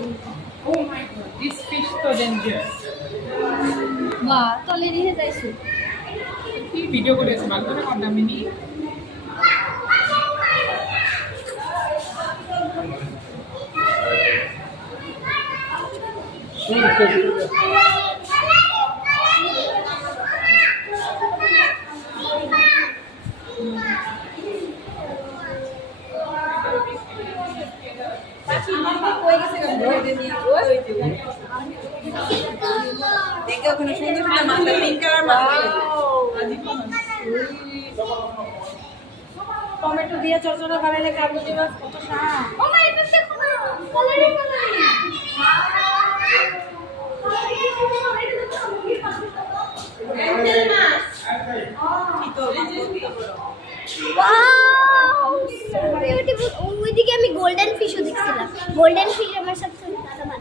Oh my god, this fish so dangerous. বাহ তলে নিয়ে যাইছো কি ভিডিও করেছে ভালো করে কন্টামিনি দেখে ওখানে সুন্দর সুন্দর মাথা পিঙ্ক কালার মাথা টমেটো দিয়ে চচড়া বানাইলে কাগজি মাছ কত স্বাদ ও মা এটা দেখো না colouring colouring wow so beautiful ওইদিকে আমি গোল্ডেন ফিশও দেখছিলাম গোল্ডেন ফিশ আমার সবচেয়ে পছন্দ